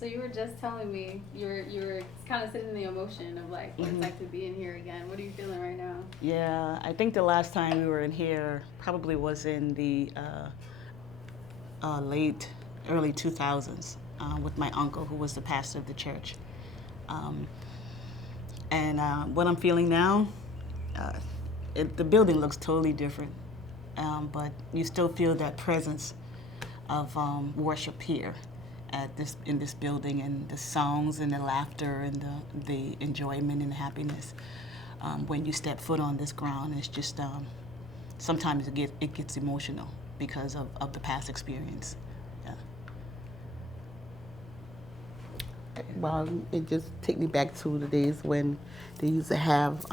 So you were just telling me you were kind of sitting in the emotion of like what it's like to be in here again. What are you feeling right now? Yeah, I think the last time we were in here probably was in the late, early 2000s with my uncle, who was the pastor of the church. Um, and what I'm feeling now, uh, the building looks totally different, but you still feel that presence of worship here at this in this building, and the songs and the laughter and the enjoyment and happiness. When you step foot on this ground, it's just sometimes it gets emotional because of the past experience. Yeah. Well, it just take me back to the days when they used to have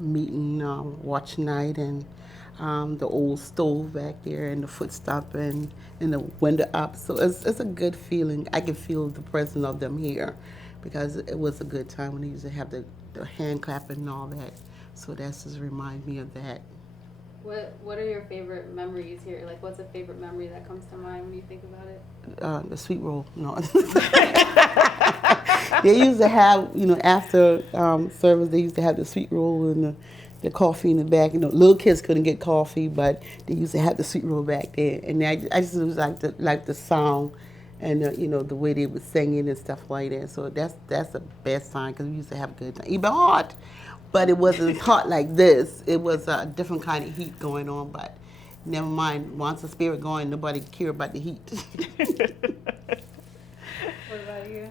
meeting, watch night, and the old stove back there, and the footstep, and the window up. So it's a good feeling. I can feel the presence of them here, because it was a good time when they used to have the hand clapping and all that. So that's just remind me of that. What are your favorite memories here? Like, what's a favorite memory that comes to mind when you think about it? The sweet roll. No. They used to have, after service, they used to have the sweet roll and the coffee in the back. Little kids couldn't get coffee, but they used to have the sweet roll back there. And I just was like the song, and the way they were singing and stuff like that. So that's the best time, because we used to have a good time. Even hot, but it wasn't hot like this. It was a different kind of heat going on, but. Never mind. Once the spirit going, nobody care about the heat. What about you?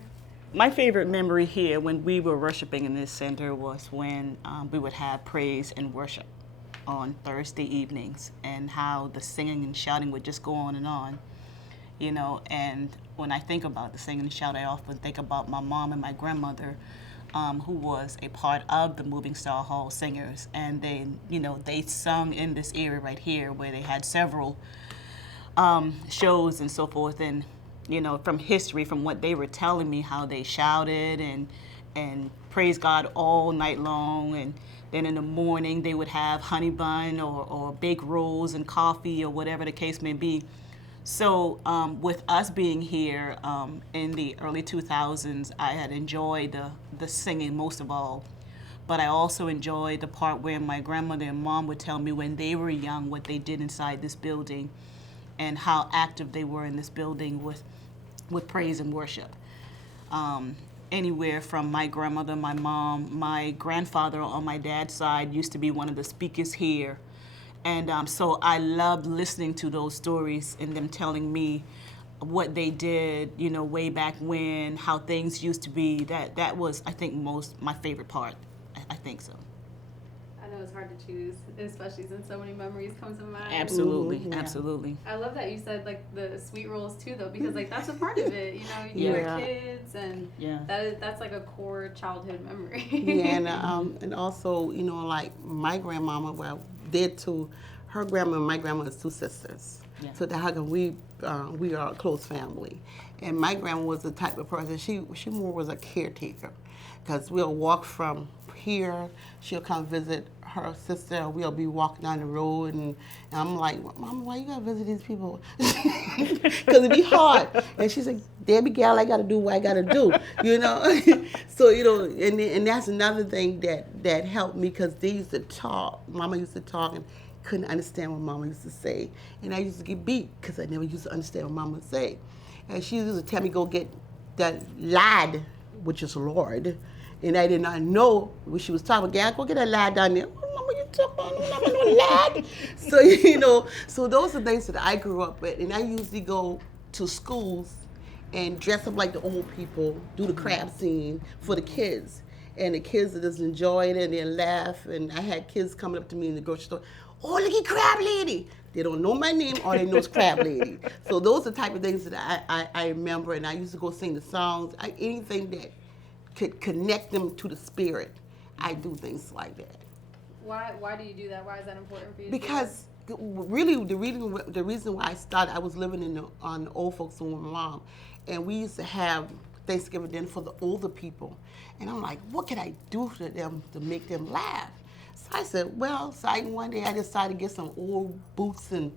My favorite memory here when we were worshiping in this center was when we would have praise and worship on Thursday evenings, and how the singing and shouting would just go on and on. And when I think about the singing and shouting, I often think about my mom and my grandmother, who was a part of the Moving Star Hall Singers, and they sung in this area right here where they had several shows and so forth, and from history, from what they were telling me, how they shouted and praised God all night long, and then in the morning they would have honey bun or baked rolls and coffee or whatever the case may be. So with us being here in the early 2000s, I had enjoyed the singing most of all. But I also enjoyed the part where my grandmother and mom would tell me when they were young what they did inside this building, and how active they were in this building with praise and worship. Anywhere from my grandmother, my mom, my grandfather on my dad's side used to be one of the speakers here. And so I loved listening to those stories and them telling me what they did, way back when, how things used to be. That was, I think, my favorite part. I think so. I know it's hard to choose, especially since so many memories come to mind. Absolutely, Yeah. absolutely. I love that you said like the sweet rolls too, though, because like that's a part of it. You Yeah. were kids, and Yeah. that's like a core childhood memory. Yeah, and also, like my grandmama, well, did too. Her grandma and my grandma is two sisters. Yeah. So that how come we are a close family. And my grandma was the type of person, she more was a caretaker, because we'll walk from here, she'll come visit her sister, and we'll be walking down the road, and I'm like, Mama, why you gotta visit these people? Because it be hard. And she's like, Debbie gal, I gotta do what I gotta do, So, and that's another thing that helped me, because they used to talk. Mama used to talk and couldn't understand what Mama used to say. And I used to get beat because I never used to understand what Mama would say. And she used to tell me, go get that lad, which is Lord. And I did not know what she was talking about. Gal, go get that lad down there. Oh, Mama, you talking about no lad? So those are things that I grew up with. And I usually go to schools and dress up like the old people, do the crab scene for the kids. And the kids just enjoyed it and they laugh. And I had kids coming up to me in the grocery store, oh, look at Crab Lady. They don't know my name, or they know it's Crab Lady. So those are the type of things that I remember, and I used to go sing the songs. Anything that could connect them to the spirit, I do things like that. Why do you do that? Why is that important for you? Because really, the reason why I started, I was living on the old folks home with my mom, and we used to have Thanksgiving dinner for the older people, and I'm like, what can I do for them to make them laugh? So I said, one day I decided to get some old boots and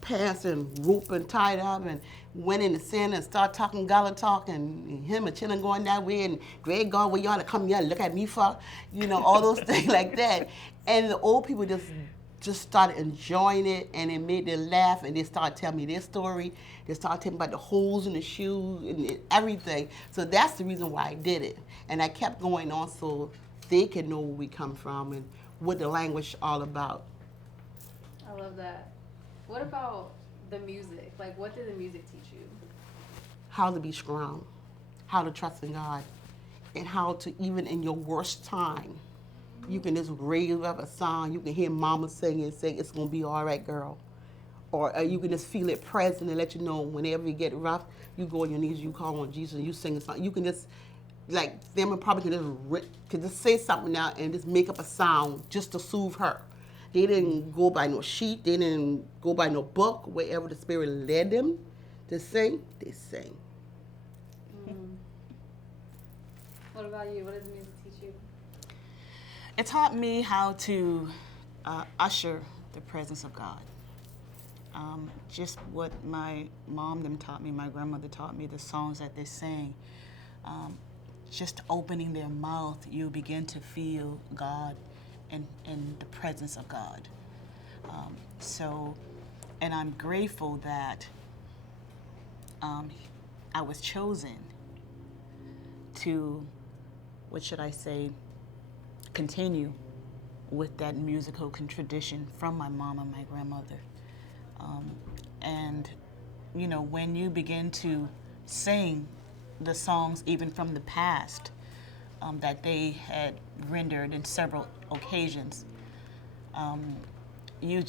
pants and rope and tied up and went in the center and started talking gala talk and him and chilling going that way and Greg God, well, you ought to come here and look at me for, all those things like that. And the old people just started enjoying it, and it made them laugh, and they started telling me their story. They started telling me about the holes in the shoes and everything. So that's the reason why I did it. And I kept going on so they can know where we come from and what the language all about. I love that. What about the music? Like, what did the music teach you? How to be strong, how to trust in God, and how to, even in your worst time, you can just raise up a song. You can hear mama sing and say, it's going to be all right, girl. Or you can just feel it present and let you know whenever you get rough, you go on your knees, you call on Jesus, and you sing a song. You can just, like, them probably can just say something now and just make up a sound just to soothe her. They didn't go by no sheet. They didn't go by no book. Wherever the Spirit led them to sing, they sang. What about you? What does music teach you? It taught me how to usher the presence of God. Just what my mom them taught me, my grandmother taught me, the songs that they sang. Just opening their mouth, you begin to feel God and the presence of God. And I'm grateful that I was chosen to, what should I say, continue with that musical tradition from my mom and my grandmother. And, when you begin to sing the songs even from the past that they had rendered in several occasions, you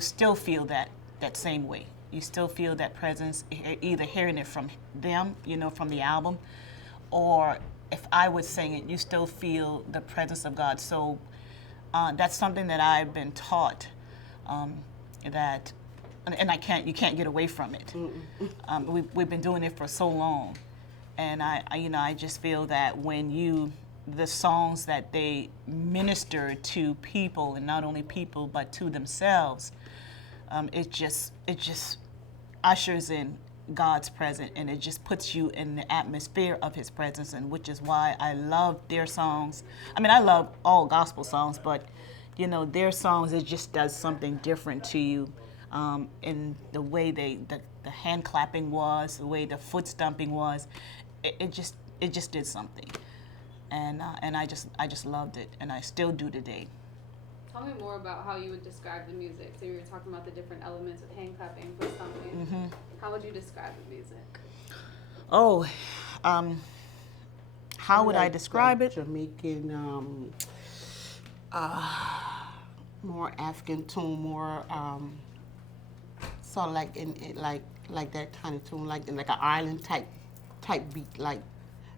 still feel that same way. You still feel that presence, either hearing it from them, from the album, or if I would sing it, you still feel the presence of God. So that's something that I've been taught, that, and you can't get away from it. We've been doing it for so long, and I just feel that when the songs that they minister to people, and not only people but to themselves, it just ushers in God's presence, and it just puts you in the atmosphere of His presence, and which is why I love their songs. I mean, I love all gospel songs, but their songs, it just does something different to you, in the way the hand clapping was, the way the foot stomping was. It just did something, and I just loved it, and I still do today. Tell me more about how you would describe the music. So you were talking about the different elements of hand clapping, foot stomping. Mm-hmm. How would you describe the music? Oh, how would I describe it? Jamaican, more African tune, more sort of like like that kind of tune, like an island type beat, like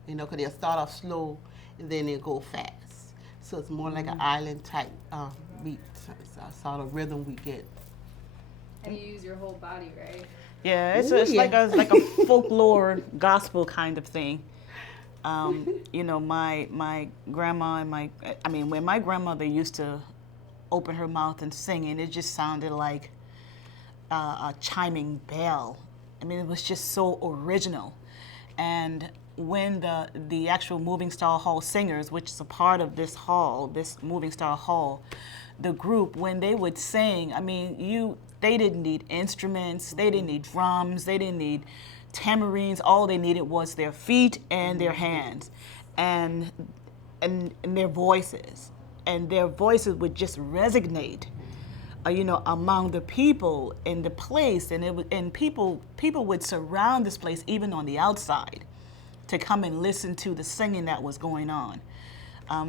because they'll start off slow and then they go fast. So it's more like an island type beat, sort of rhythm we get. And you use your whole body, right? Yeah, it's like a folklore gospel kind of thing. My grandma and when my grandmother used to open her mouth and sing, and it just sounded like a chiming bell. I mean, it was just so original. And when the actual Moving Star Hall singers, which is a part of this hall, this Moving Star Hall, the group, when they would sing, I mean, they didn't need instruments, they didn't need drums, they didn't need tamarines. All they needed was their feet and their hands, and their voices, and their voices would just resonate, among the people in the place, and people would surround this place even on the outside, to come and listen to the singing that was going on.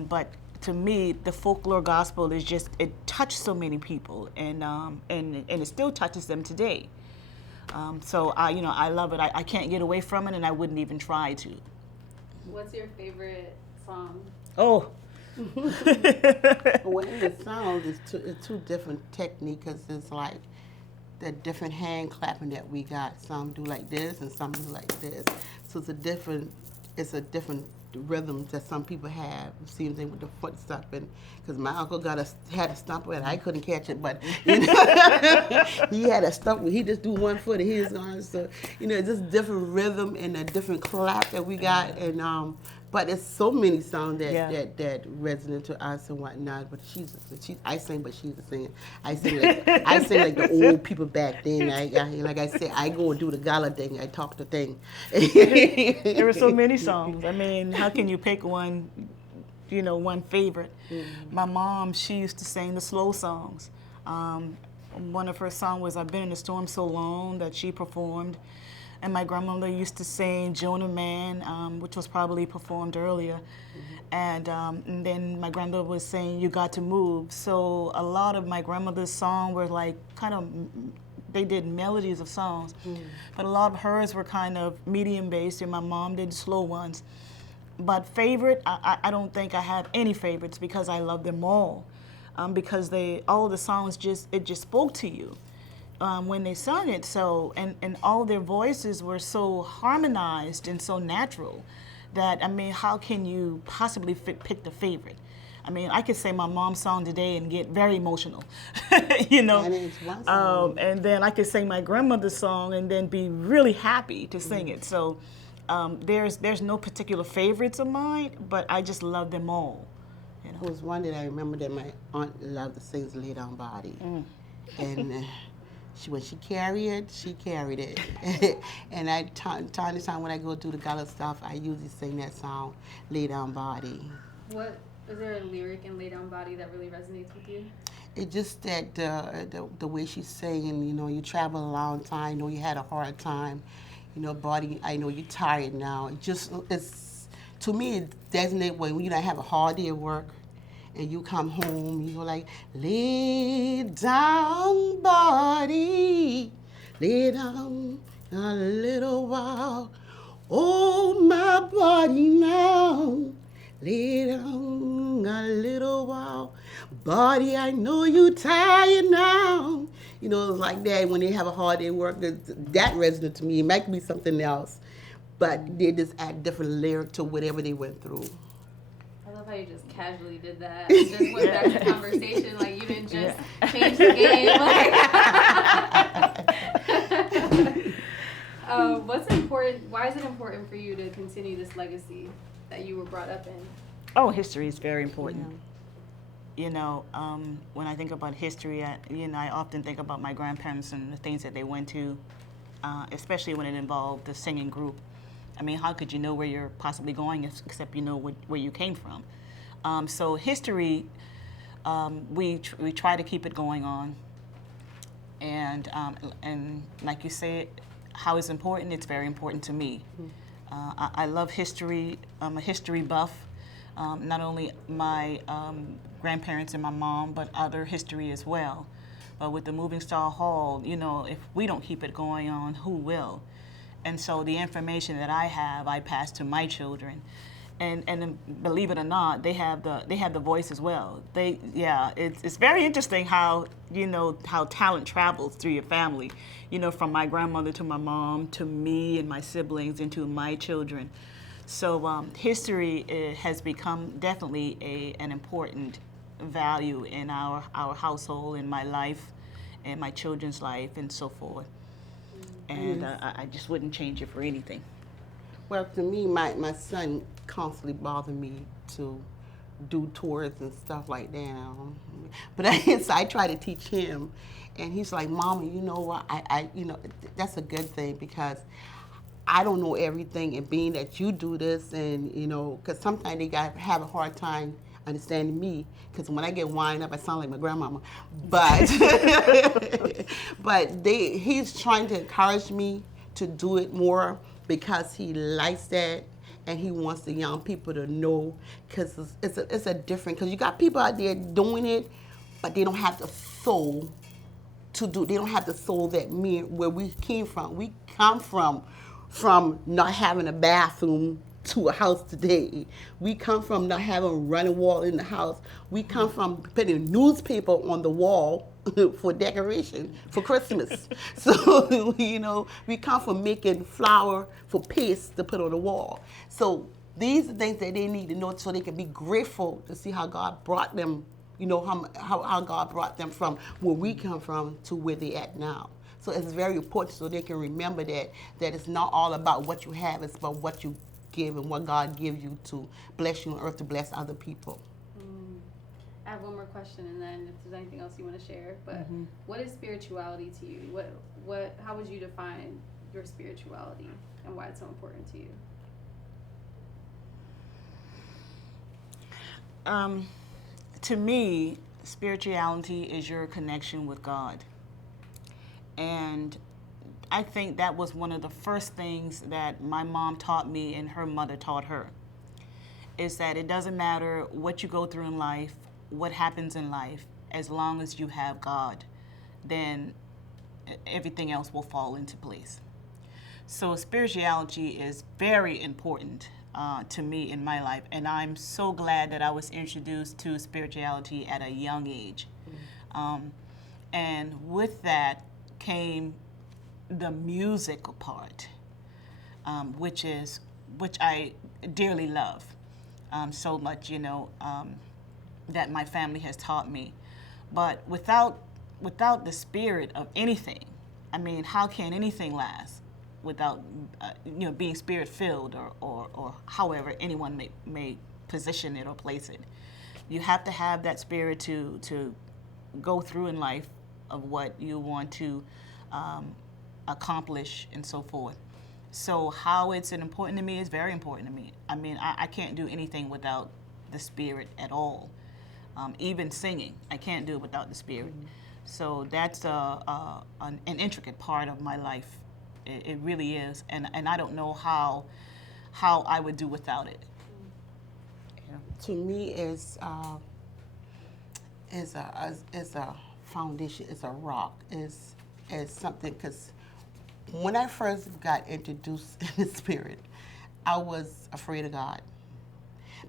But to me, the folklore gospel is it touched so many people, and it still touches them today. So I love it. I can't get away from it, and I wouldn't even try to. What's your favorite song? Oh. Well, in the sound, it's two different techniques, because it's like the different hand clapping that we got. Some do like this and some do like this. So it's a different the rhythms that some people have. Same thing with the foot stuff, and because my uncle had a stump and I couldn't catch it, but you know, he had a stump where he just do one foot and he was on. So you know, just different rhythm and a different clap that we got, and but it's so many songs that resonate to us and whatnot. But I sing, but she's a singer. I sing like the old people back then. Like I said, I go and do the gala thing. I talk the thing. There were so many songs. I mean, how can you pick one, you know, one favorite? Mm-hmm. My mom, she used to sing the slow songs. One of her songs was "I've Been in a Storm So Long" that she performed. And my grandmother used to sing Jonah Man, which was probably performed earlier. Mm-hmm. And then my grandmother was saying You Got to Move. So a lot of my grandmother's songs were like kind of, they did melodies of songs. Mm. But a lot of hers were kind of medium based, and my mom did slow ones. But favorite, I don't think I have any favorites because I love them all. Because all the songs just spoke to you. When they sung it, so and all their voices were so harmonized and so natural that, I mean, how can you possibly pick the favorite? I mean, I could say my mom's song today and get very emotional, you know. And then I could sing my grandmother's song and then be really happy to sing it. So there's no particular favorites of mine, but I just love them all. You know? There was one that I remember that my aunt loved to sing, "Lay Down Body," and. When she carried it. And time to time when I go do the gala stuff, I usually sing that song, "Lay Down Body." What is there a lyric in "Lay Down Body" that really resonates with you? It's just that the way she's saying, you know, you travel a long time, you know, you had a hard time, you know, body, I know you're tired now. It's to me, it designates when you have a hard day at work. And you come home, you go like, lay down, body, lay down a little while. Oh, my body now, lay down a little while. Body, I know you tired now. You know, it's like that when they have a hard day at work. That resonates to me. It might be something else, but they just add different lyric to whatever they went through. I love how you just casually did that. And just went back to conversation, like you didn't just change the game. What's important? Why is it important for you to continue this legacy that you were brought up in? Oh, history is very important. Yeah. You know, when I think about history, I often think about my grandparents and the things that they went to, especially when it involved the singing group. I mean, how could you know where you're possibly going except you know where you came from? So history, we try to keep it going on. And like you said, how it's important, it's very important to me. I love history. I'm a history buff. Not only my grandparents and my mom, but other history as well. But with the Moving Star Hall, you know, if we don't keep it going on, who will? And so the information that I have, I pass to my children, and believe it or not, they have the voice as well. It's very interesting how how talent travels through your family, you know, from my grandmother to my mom to me and my siblings and to my children. So history has become definitely an important value in our household, in my life, and my children's life, and so forth. And I just wouldn't change it for anything. Well, to me, my son constantly bothered me to do tours and stuff like that. But I try to teach him, and he's like, "Mama, you know what? I that's a good thing because I don't know everything, and being that you do this, and because sometimes they have a hard time understanding me, because when I get wind up, I sound like my grandmama. But he's trying to encourage me to do it more because he likes that, and he wants the young people to know, because it's a different, because you got people out there doing it, but they don't have the soul to do. They don't have the soul that where we came from. We come from not having a bathroom to a house today. We come from not having a running wall in the house. We come from putting newspaper on the wall for decoration for Christmas. So we come from making flour for paste to put on the wall. So These are things that they need to know so they can be grateful to see how God brought them, how God brought them from where we come from to where they at now. So it's very important so they can remember that it's not all about what you have, it's about what you give and what God gives you to bless you on earth, to bless other people. I have one more question, and then if there's anything else you want to share. But what is spirituality to you? How would you define your spirituality and why it's so important to you? To me, spirituality is your connection with God. And I think that was one of the first things that my mom taught me and her mother taught her, is that it doesn't matter what you go through in life, what happens in life, as long as you have God, then everything else will fall into place. So spirituality is very important to me in my life, and I'm so glad that I was introduced to spirituality at a young age. And with that came the musical part, which I dearly love so much, that my family has taught me. But without the spirit of anything, I mean, how can anything last without being spirit filled or however anyone may position it or place it? You have to have that spirit to go through in life of what you want to accomplish and so forth. So how it's important to me is very important to me. I mean, I can't do anything without the spirit at all. Even singing, I can't do it without the spirit. So that's an intricate part of my life. It really is, and I don't know how I would do without it. Yeah. To me, it's a foundation, it's a rock, it's something, because when I first got introduced in the spirit, I was afraid of God.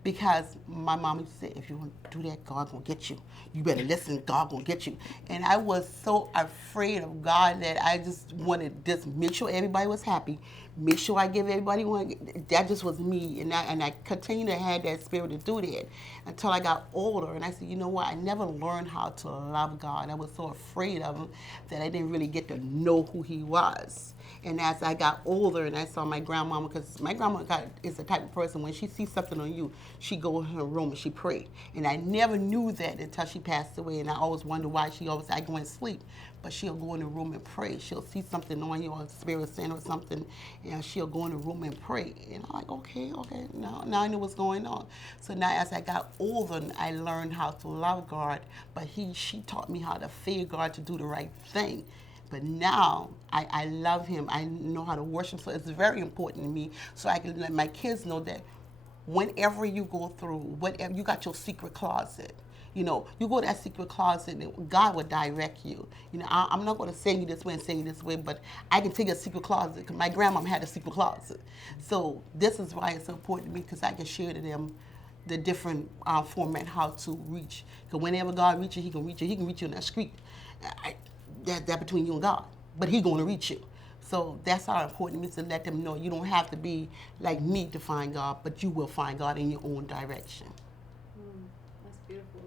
Because my mom used to say, if you want to do that, God gonna get you. You better listen, God gonna get you. And I was so afraid of God that I just wanted to just make sure everybody was happy, make sure I give everybody one. That just was me, and I continued to have that spirit to do that until I got older. And I said, you know what? I never learned how to love God. I was so afraid of Him that I didn't really get to know who He was. And as I got older and I saw my grandmama, because my grandma is the type of person, when she sees something on you, she go in her room and she pray. And I never knew that until she passed away. And I always wonder why she always, I go and sleep. But she'll go in the room and pray. She'll see something on you, or a spirit sin or something, and she'll go in the room and pray. And I'm like, okay, now I know what's going on. So now as I got older, I learned how to love God, but she taught me how to fear God, to do the right thing. But now I love Him. I know how to worship. So it's very important to me, so I can let my kids know that whenever you go through, whatever, you got your secret closet. You go to that secret closet and God will direct you. I'm not going to send you this way and send you this way, but I can take a secret closet, because my grandmom had a secret closet. So this is why it's so important to me, because I can share to them the different format how to reach. Because whenever God reaches you, He can reach you. He can reach you in that street. That between you and God, but He's going to reach you. So that's how important it is to let them know you don't have to be like me to find God, but you will find God in your own direction. That's beautiful.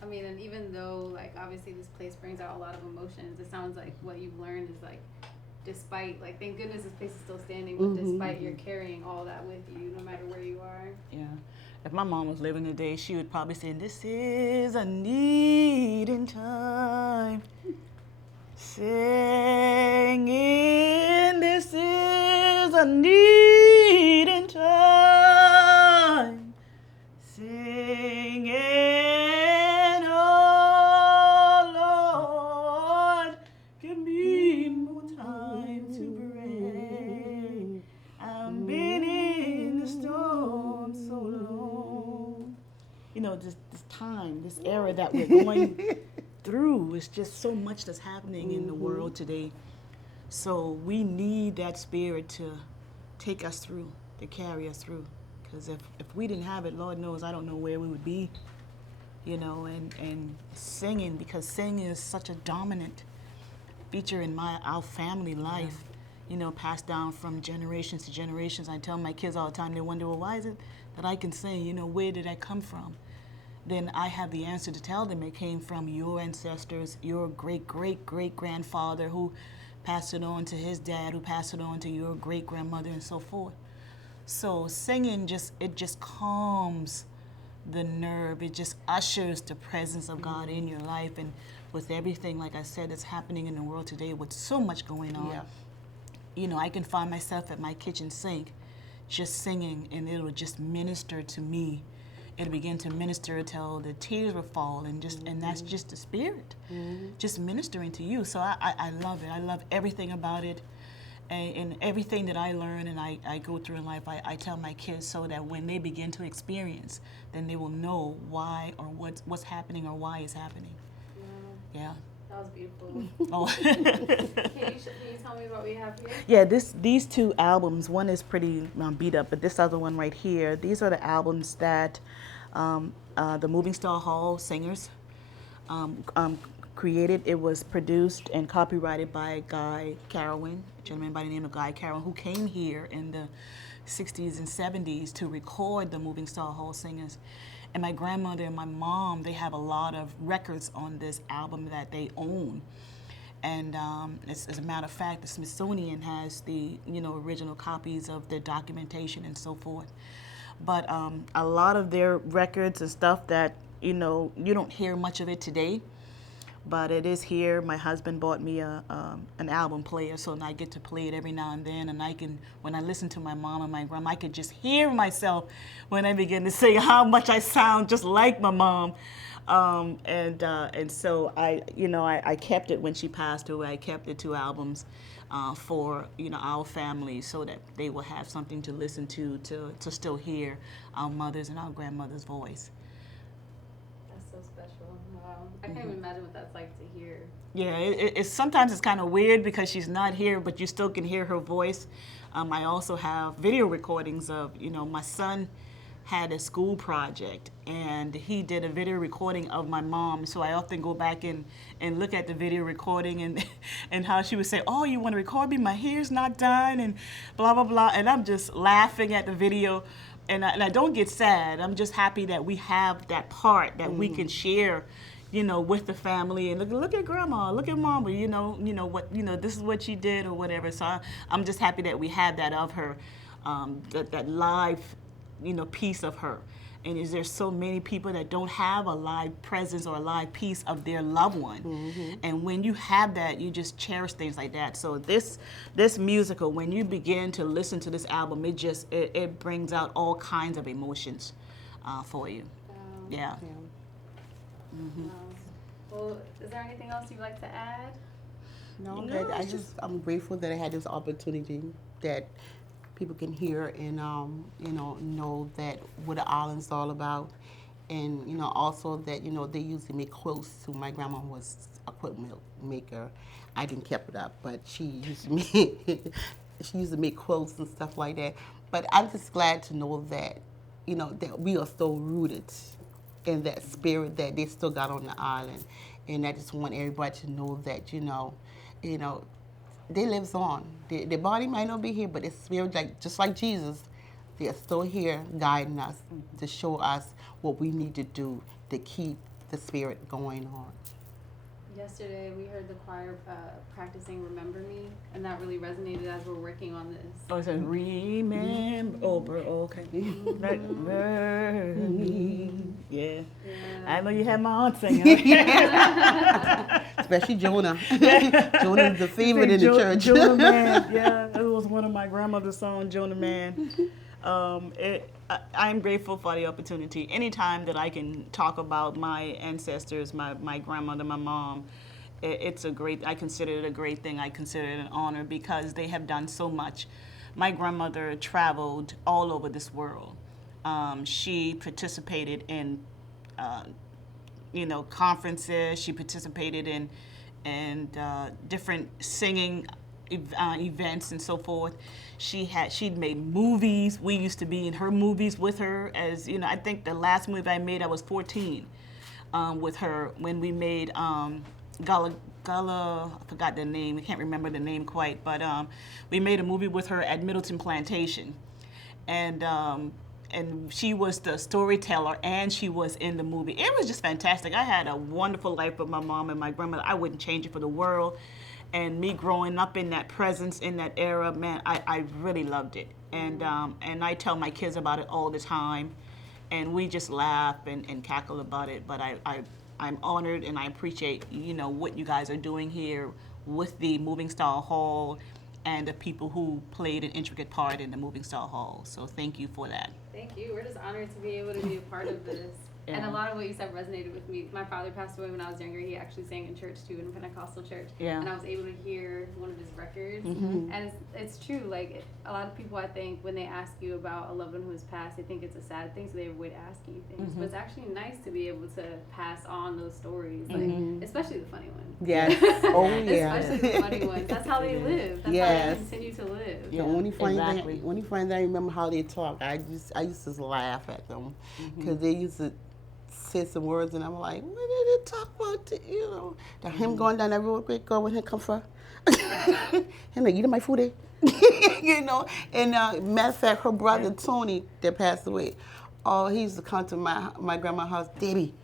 I mean, and even though, like, obviously this place brings out a lot of emotions, it sounds like what you've learned is, like, despite, like, thank goodness this place is still standing, but despite you're carrying all that with you, no matter where you are. Yeah. If my mom was living today, she would probably say, this is a need in time. Singing, this is a need in time. Singing, oh Lord, give me more time to pray. I've been in the storm so long. This time, this era that we're going through, is just so much that's happening in the world today. So we need that spirit to take us through, to carry us through. Because if we didn't have it, Lord knows, I don't know where we would be. And singing, because singing is such a dominant feature in our family life. passed down from generations to generations. I tell my kids all the time, they wonder, well, why is it that I can sing? Where did that come from? Then I have the answer to tell them it came from your ancestors, your great-great-great-grandfather who passed it on to his dad, who passed it on to your great-grandmother, and so forth. So singing just calms the nerve. It just ushers the presence of God in your life. And with everything, like I said, that's happening in the world today, with so much going on, I can find myself at my kitchen sink just singing, and it'll just minister to me. It'll begin to minister till the tears will fall, and that's just the Spirit, just ministering to you. So I love it. I love everything about it, and everything that I learn and I go through in life, I tell my kids so that when they begin to experience, then they will know why or what's happening or why it's happening. Yeah. That was beautiful. Oh. Can you tell me what we have here? Yeah, these two albums, one is pretty beat up, but this other one right here, these are the albums that the Moving Star Hall singers created. It was produced and copyrighted by Guy Carrowan, a gentleman by the name of Guy Carrowan, who came here in the 60s and 70s to record the Moving Star Hall singers. And my grandmother and my mom, they have a lot of records on this album that they own. And as a matter of fact, the Smithsonian has the original copies of their documentation and so forth. But a lot of their records and stuff that you don't hear much of it today, but it is here. My husband bought me an album player, so I get to play it every now and then. And when I listen to my mom and my grandma, I could just hear myself when I begin to sing how much I sound just like my mom. And so I kept it when she passed away. I kept the two albums for our family, so that they will have something to listen to still hear our mother's and our grandmother's voice. That's so special. Wow. I can't even imagine what that's like to hear. Yeah, it's sometimes it's kind of weird because she's not here, but you still can hear her voice. I also have video recordings of, my son had a school project, and he did a video recording of my mom. So I often go back and look at the video recording and how she would say, oh, you want to record me? My hair's not done, and blah, blah, blah. And I'm just laughing at the video, and I don't get sad. I'm just happy that we have that part that we can share, with the family. And look at grandma, look at mama, this is what she did or whatever. So I'm just happy that we have that of her, that live piece of her. And there's so many people that don't have a live presence or a live piece of their loved one. And when you have that, you just cherish things like that. So this musical, when you begin to listen to this album, it brings out all kinds of emotions for you. Yeah. Well, is there anything else you'd like to add? No, I'm grateful that I had this opportunity that people can hear and know that what the island's all about, and also that they usually make quilts too. My grandma was a quilt maker. I didn't keep it up, but she used to make quilts and stuff like that. But I'm just glad to know that that we are still rooted in that spirit that they still got on the island, and I just want everybody to know that they lives on. Their body might not be here, but their spirit, just like Jesus, they are still here guiding us to show us what we need to do to keep the spirit going on. Yesterday, we heard the choir practicing Remember Me, and that really resonated as we're working on this. Oh, it says, remember, okay. Remember me. Yeah. I know you had my aunt singing. Especially Jonah. Jonah's the favorite in the church. Jonah Man, yeah. It was one of my grandmother's songs, Jonah Man. I'm grateful for the opportunity. Anytime that I can talk about my ancestors, my grandmother, my mom, I consider it a great thing. I consider it an honor because they have done so much. My grandmother traveled all over this world. She participated in, conferences. She participated in different singing events and so forth. She'd made movies. We used to be in her movies with her. As I think the last movie I made, I was 14 with her when we made Gullah, I forgot the name, I can't remember the name quite, but we made a movie with her at Middleton Plantation. And she was the storyteller, and she was in the movie. It was just fantastic. I had a wonderful life with my mom and my grandmother. I wouldn't change it for the world. And me growing up in that presence, in that era, man, I really loved it. And I tell my kids about it all the time, and we just laugh and cackle about it. But I'm honored, and I appreciate, what you guys are doing here with the Moving Star Hall and the people who played an intricate part in the Moving Star Hall. So thank you for that. Thank you. We're just honored to be able to be a part of this. Yeah. And a lot of what you said resonated with me. My father passed away when I was younger. He actually sang in church too, in a Pentecostal church. Yeah. And I was able to hear one of his records. Mm-hmm. And it's true. Like, a lot of people, I think, when they ask you about a loved one who has passed, they think it's a sad thing, so they avoid asking you things. Mm-hmm. But it's actually nice to be able to pass on those stories, like, especially the funny ones. Yes. Oh, yeah. Especially the funny ones. That's how they live. That's how they continue to live. Yeah, when you find that, I remember how they talk. I used to laugh at them because they used to say some words, and I'm like, what did they talk about? Him going down that road, quick, go with him, come for. Him like, eating my food, And matter of fact, her brother Tony that passed away, he used to come to my grandma's house, Debbie.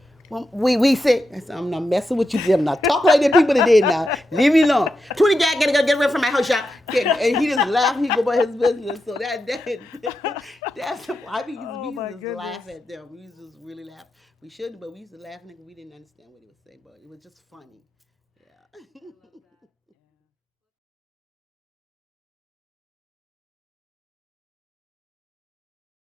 We say, I said, I'm not messing with you, I'm not talking like the people that did now. Leave me alone. Tony Jack, gotta go get away from my house shop. And he just laughed, he go about his business. So that's why we used to laugh at them. We used to just really laugh. We shouldn't, but we used to laugh and we didn't understand what he was saying, but it was just funny. Yeah. I love that. Yeah.